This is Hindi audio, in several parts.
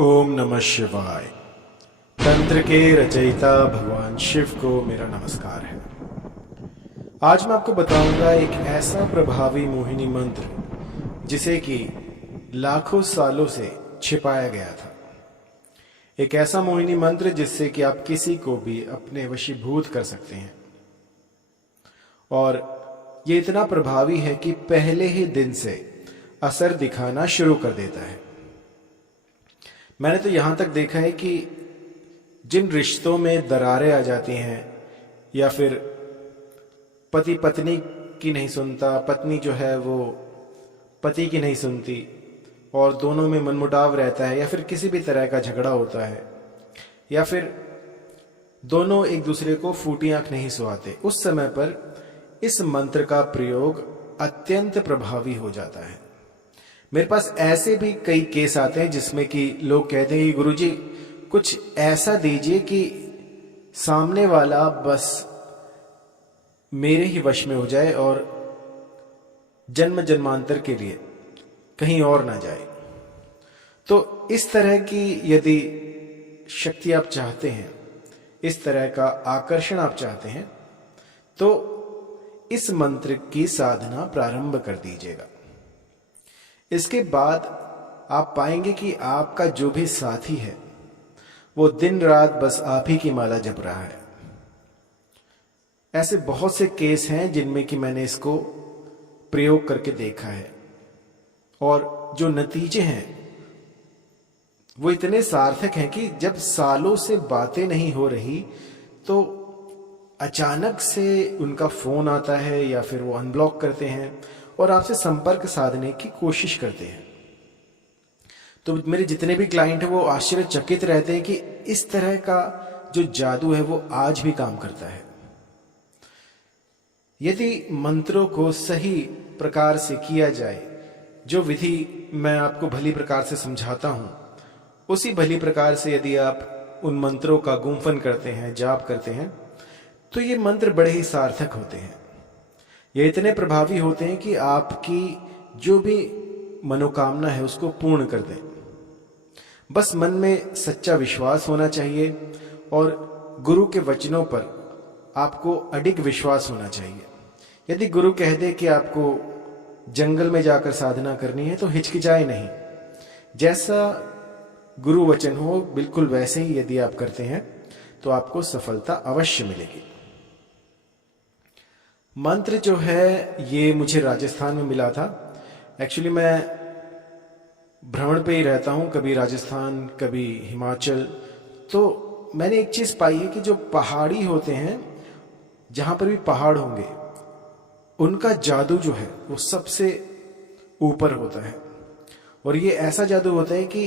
ओम नमः शिवाय। तंत्र के रचयिता भगवान शिव को मेरा नमस्कार है। आज मैं आपको बताऊंगा एक ऐसा प्रभावी मोहिनी मंत्र जिसे कि लाखों सालों से छिपाया गया था। एक ऐसा मोहिनी मंत्र जिससे कि आप किसी को भी अपने वशीभूत कर सकते हैं, और ये इतना प्रभावी है कि पहले ही दिन से असर दिखाना शुरू कर देता है। मैंने तो यहां तक देखा है कि जिन रिश्तों में दरारें आ जाती हैं, या फिर पति पत्नी की नहीं सुनता, पत्नी जो है वो पति की नहीं सुनती, और दोनों में मनमुटाव रहता है, या फिर किसी भी तरह का झगड़ा होता है, या फिर दोनों एक दूसरे को फूटी आंख नहीं सुहाते, उस समय पर इस मंत्र का प्रयोग अत्यंत प्रभावी हो जाता है। मेरे पास ऐसे भी कई केस आते हैं जिसमें कि लोग कहते हैं कि गुरुजी कुछ ऐसा दीजिए कि सामने वाला बस मेरे ही वश में हो जाए और जन्म जन्मांतर के लिए कहीं और ना जाए। तो इस तरह की यदि शक्ति आप चाहते हैं, इस तरह का आकर्षण आप चाहते हैं, तो इस मंत्र की साधना प्रारंभ कर दीजिएगा। इसके बाद आप पाएंगे कि आपका जो भी साथी है वो दिन रात बस आप ही की माला जप रहा है। ऐसे बहुत से केस हैं जिनमें कि मैंने इसको प्रयोग करके देखा है, और जो नतीजे हैं वो इतने सार्थक हैं कि जब सालों से बातें नहीं हो रही तो अचानक से उनका फोन आता है, या फिर वो अनब्लॉक करते हैं और आपसे संपर्क साधने की कोशिश करते हैं। तो मेरे जितने भी क्लाइंट हैं वो आश्चर्यचकित रहते हैं कि इस तरह का जो जादू है वो आज भी काम करता है। यदि मंत्रों को सही प्रकार से किया जाए, जो विधि मैं आपको भली प्रकार से समझाता हूं, उसी भली प्रकार से यदि आप उन मंत्रों का गुम्फन करते हैं, जाप करते हैं, तो ये मंत्र बड़े ही सार्थक होते हैं। ये इतने प्रभावी होते हैं कि आपकी जो भी मनोकामना है उसको पूर्ण कर दें। बस मन में सच्चा विश्वास होना चाहिए, और गुरु के वचनों पर आपको अडिग विश्वास होना चाहिए। यदि गुरु कह दे कि आपको जंगल में जाकर साधना करनी है तो हिचकिचाए नहीं। जैसा गुरु वचन हो बिल्कुल वैसे ही यदि आप करते हैं तो आपको सफलता अवश्य मिलेगी। मंत्र जो है ये मुझे राजस्थान में मिला था। एक्चुअली मैं भ्रमण पे ही रहता हूँ, कभी राजस्थान कभी हिमाचल। तो मैंने एक चीज पाई है कि जो पहाड़ी होते हैं, जहां पर भी पहाड़ होंगे, उनका जादू जो है वो सबसे ऊपर होता है। और ये ऐसा जादू होता है कि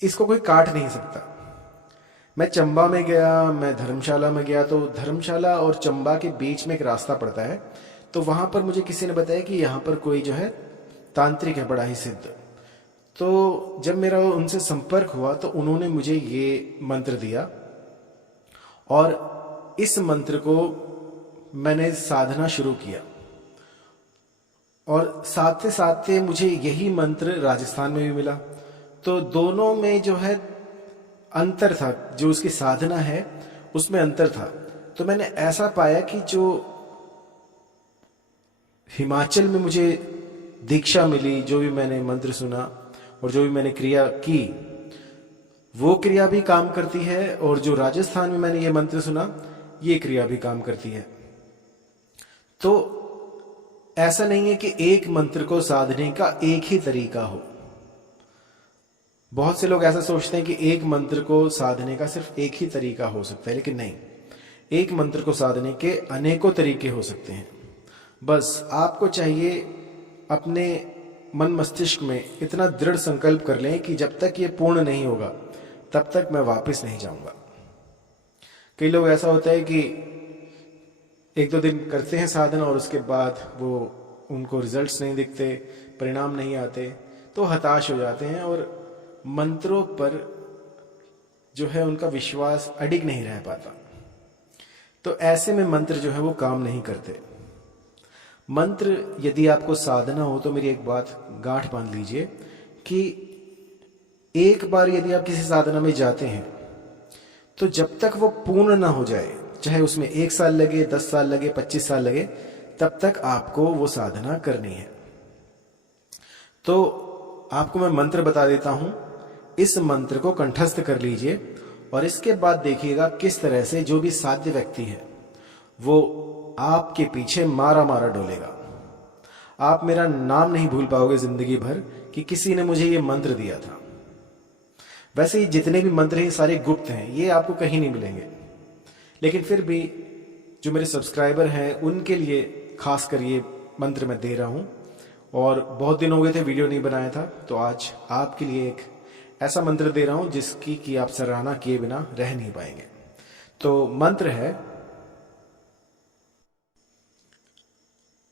इसको कोई काट नहीं सकता। मैं चंबा में गया, मैं धर्मशाला में गया, तो धर्मशाला और चंबा के बीच में एक रास्ता पड़ता है। तो वहां पर मुझे किसी ने बताया कि यहाँ पर कोई जो है तांत्रिक है, बड़ा ही सिद्ध। तो जब मेरा उनसे संपर्क हुआ तो उन्होंने मुझे ये मंत्र दिया, और इस मंत्र को मैंने साधना शुरू किया। और साथ साथ मुझे यही मंत्र राजस्थान में भी मिला। तो दोनों में जो है अंतर था, जो उसकी साधना है उसमें अंतर था। तो मैंने ऐसा पाया कि जो हिमाचल में मुझे दीक्षा मिली, जो भी मैंने मंत्र सुना और जो भी मैंने क्रिया की, वो क्रिया भी काम करती है, और जो राजस्थान में मैंने ये मंत्र सुना, ये क्रिया भी काम करती है। तो ऐसा नहीं है कि एक मंत्र को साधने का एक ही तरीका हो। बहुत से लोग ऐसा सोचते हैं कि एक मंत्र को साधने का सिर्फ एक ही तरीका हो सकता है, लेकिन नहीं, एक मंत्र को साधने के अनेकों तरीके हो सकते हैं। बस आपको चाहिए अपने मन मस्तिष्क में इतना दृढ़ संकल्प कर लें कि जब तक ये पूर्ण नहीं होगा तब तक मैं वापस नहीं जाऊंगा। कई लोग ऐसा होता है कि एक दो दिन करते हैं साधना और उसके बाद वो उनको रिजल्ट्स नहीं दिखते, परिणाम नहीं आते, तो हताश हो जाते हैं और मंत्रों पर जो है उनका विश्वास अडिग नहीं रह पाता। तो ऐसे में मंत्र जो है वो काम नहीं करते। मंत्र यदि आपको साधना हो तो मेरी एक बात गांठ बांध लीजिए कि एक बार यदि आप किसी साधना में जाते हैं तो जब तक वो पूर्ण ना हो जाए, चाहे उसमें 1 साल लगे, 10 साल लगे, 25 साल लगे, तब तक आपको वो साधना करनी है। तो आपको मैं मंत्र बता देता हूं, इस मंत्र को कंठस्थ कर लीजिए और इसके बाद देखिएगा किस तरह से जो भी साध्य व्यक्ति है वो आपके पीछे मारा मारा डोलेगा। आप मेरा नाम नहीं भूल पाओगे जिंदगी भर कि किसी ने मुझे ये मंत्र दिया था। वैसे ही जितने भी मंत्र हैं सारे गुप्त हैं, ये आपको कहीं नहीं मिलेंगे, लेकिन फिर भी जो मेरे सब्सक्राइबर हैं उनके लिए खास कर ये मंत्र मैं दे रहा हूं। और बहुत दिन हो गए थे वीडियो नहीं बनाया था, तो आज आपके लिए एक ऐसा मंत्र दे रहा हूं जिसकी कि आप सराहना किए बिना रह नहीं पाएंगे। तो मंत्र है,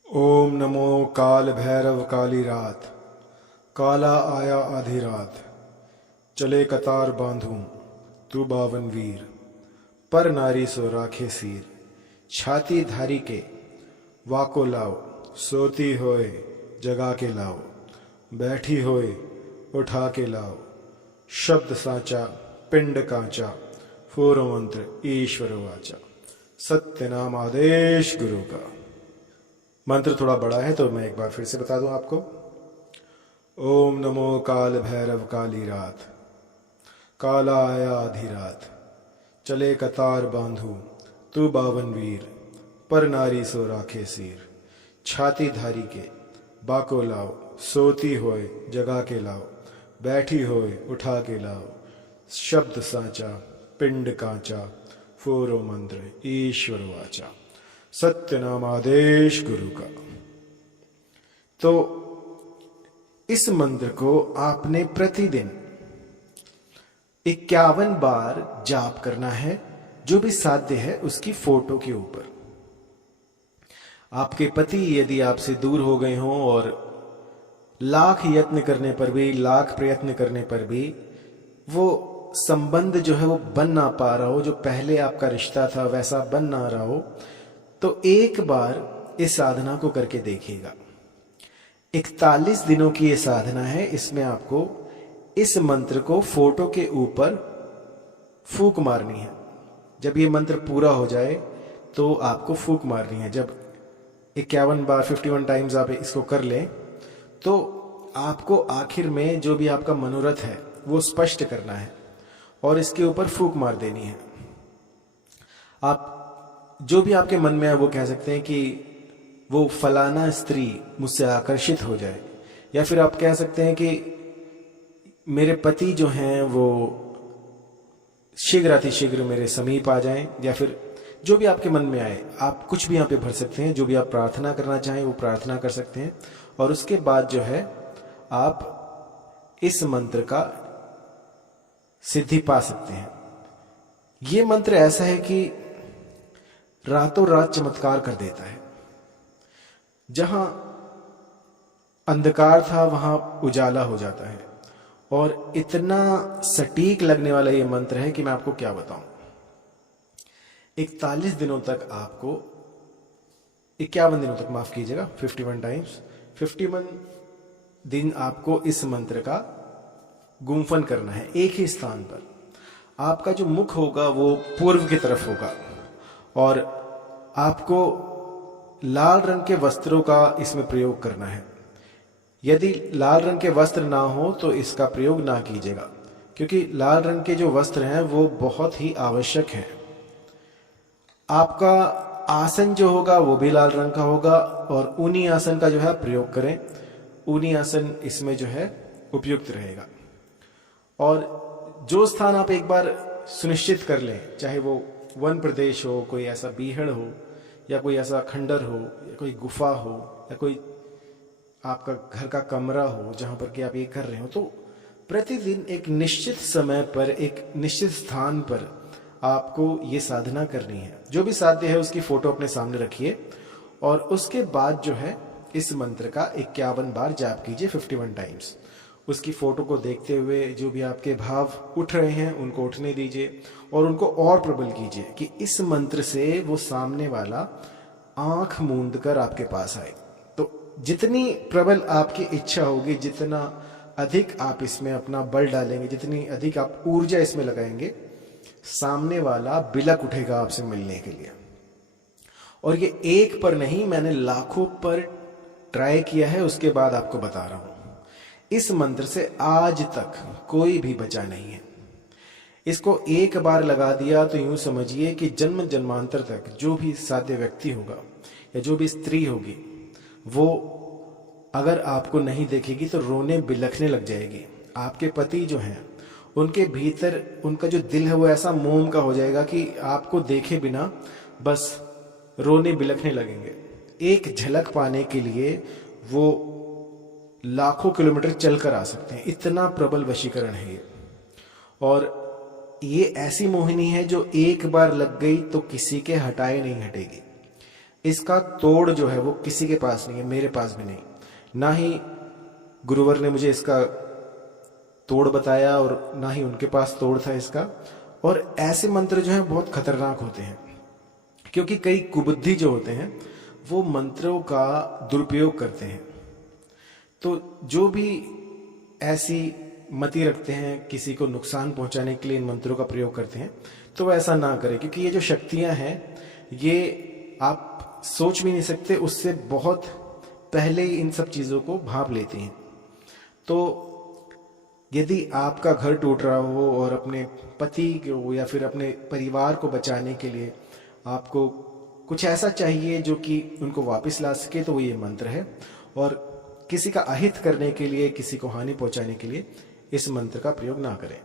ओम नमो काल भैरव काली रात, काला आया आधी रात, चले कतार बांधूं तू बावन वीर, पर नारी सो राखे सीर, छाती धारी के वाको लाओ, सोती होए जगा के लाओ, बैठी होए उठा के लाओ, शब्द साचा पिंड कांचा, फूर मंत्र ईश्वर वाचा, सत्य नाम आदेश गुरु का। मंत्र थोड़ा बड़ा है तो मैं एक बार फिर से बता दूं आपको। ओम नमो काल भैरव काली रात, काला आया आधी रात, चले कतार बांधू तू बावन वीर, पर नारी सो राखे सीर, छाती धारी के बाको लाओ, सोती होए जगा के लाओ, बैठी होए उठा के लाओ, शब्द साचा पिंड कांचा, फोरो मंत्र ईश्वर वाचा, सत्य नाम आदेश गुरु का। तो इस मंत्र को आपने प्रतिदिन 51 बार जाप करना है, जो भी साध्य है उसकी फोटो के ऊपर। आपके पति यदि आपसे दूर हो गए हों और लाख यत्न करने पर भी, लाख प्रयत्न करने पर भी वो संबंध जो है वो बन ना पा रहा हो, जो पहले आपका रिश्ता था वैसा बन ना रहा हो, तो एक बार इस साधना को करके देखिएगा। 41 दिनों की ये साधना है। इसमें आपको इस मंत्र को फोटो के ऊपर फूंक मारनी है। जब ये मंत्र पूरा हो जाए तो आपको फूंक मारनी है। जब 51 बार 51 टाइम्स आप इसको कर लें तो आपको आखिर में जो भी आपका मनोरथ है वो स्पष्ट करना है और इसके ऊपर फूंक मार देनी है। आप जो भी आपके मन में है वो कह सकते हैं कि वो फलाना स्त्री मुझसे आकर्षित हो जाए, या फिर आप कह सकते हैं कि मेरे पति जो हैं वो शीघ्र अतिशीघ्र मेरे समीप आ जाएं, या फिर जो भी आपके मन में आए आप कुछ भी यहाँ पे भर सकते हैं। जो भी आप प्रार्थना करना चाहें वो प्रार्थना कर सकते हैं और उसके बाद जो है आप इस मंत्र का सिद्धि पा सकते हैं। ये मंत्र ऐसा है कि रातों रात चमत्कार कर देता है। जहां अंधकार था वहां उजाला हो जाता है और इतना सटीक लगने वाला ये मंत्र है कि मैं आपको क्या बताऊं। 41 दिनों तक आपको 51 दिनों तक, माफ कीजिएगा, 51 टाइम्स 51 दिन आपको इस मंत्र का गुम्फन करना है एक ही स्थान पर। आपका जो मुख होगा वो पूर्व की तरफ होगा और आपको लाल रंग के वस्त्रों का इसमें प्रयोग करना है। यदि लाल रंग के वस्त्र ना हो तो इसका प्रयोग ना कीजिएगा, क्योंकि लाल रंग के जो वस्त्र हैं वो बहुत ही आवश्यक हैं। आपका आसन जो होगा वो भी लाल रंग का होगा और ऊनी आसन का जो है प्रयोग करें। ऊनी आसन इसमें जो है उपयुक्त रहेगा। और जो स्थान आप एक बार सुनिश्चित कर लें, चाहे वो वन प्रदेश हो, कोई ऐसा बीहड़ हो, या कोई ऐसा खंडर हो, या कोई गुफा हो, या कोई आपका घर का कमरा हो जहां पर कि आप ये कर रहे हो, तो प्रतिदिन एक निश्चित समय पर एक निश्चित स्थान पर आपको ये साधना करनी है। जो भी साध्य है उसकी फोटो अपने सामने रखिए और उसके बाद जो है इस मंत्र का 51 बार जाप कीजिए 51 टाइम्स। उसकी फोटो को देखते हुए जो भी आपके भाव उठ रहे हैं उनको उठने दीजिए और उनको और प्रबल कीजिए कि इस मंत्र से वो सामने वाला आंख मूंद कर आपके पास आए। तो जितनी प्रबल आपकी इच्छा होगी, जितना अधिक आप इसमें अपना बल डालेंगे, जितनी अधिक आप ऊर्जा इसमें लगाएंगे, सामने वाला बिलक उठेगा आपसे मिलने के लिए। और ये एक पर नहीं, मैंने लाखों पर ट्राई किया है, उसके बाद आपको बता रहा हूं। इस मंत्र से आज तक कोई भी बचा नहीं है। इसको एक बार लगा दिया तो यूं समझिए कि जन्म जन्मांतर तक जो भी साध्य व्यक्ति होगा या जो भी स्त्री होगी, वो अगर आपको नहीं देखेगी तो रोने बिलखने लग जाएगी। आपके पति जो हैं, उनके भीतर उनका जो दिल है वो ऐसा मोम का हो जाएगा कि आपको देखे बिना बस रोने बिलखने लगेंगे। एक झलक पाने के लिए वो लाखों किलोमीटर चलकर आ सकते हैं, इतना प्रबल वशीकरण है ये। और ये ऐसी मोहिनी है जो एक बार लग गई तो किसी के हटाए नहीं हटेगी। इसका तोड़ जो है वो किसी के पास नहीं है, मेरे पास भी नहीं, ना ही गुरुवर ने मुझे इसका तोड़ बताया और ना ही उनके पास तोड़ था इसका। और ऐसे मंत्र जो हैं बहुत खतरनाक होते हैं, क्योंकि कई कुबुद्धि जो होते हैं वो मंत्रों का दुरुपयोग करते हैं। तो जो भी ऐसी मति रखते हैं, किसी को नुकसान पहुंचाने के लिए इन मंत्रों का प्रयोग करते हैं, तो वह ऐसा ना करें, क्योंकि ये जो शक्तियां हैं ये आप सोच भी नहीं सकते, उससे बहुत पहले ही इन सब चीज़ों को भांप लेती हैं। तो यदि आपका घर टूट रहा हो और अपने पति को या फिर अपने परिवार को बचाने के लिए आपको कुछ ऐसा चाहिए जो कि उनको वापस ला सके, तो वो ये मंत्र है। और किसी का अहित करने के लिए, किसी को हानि पहुंचाने के लिए इस मंत्र का प्रयोग ना करें।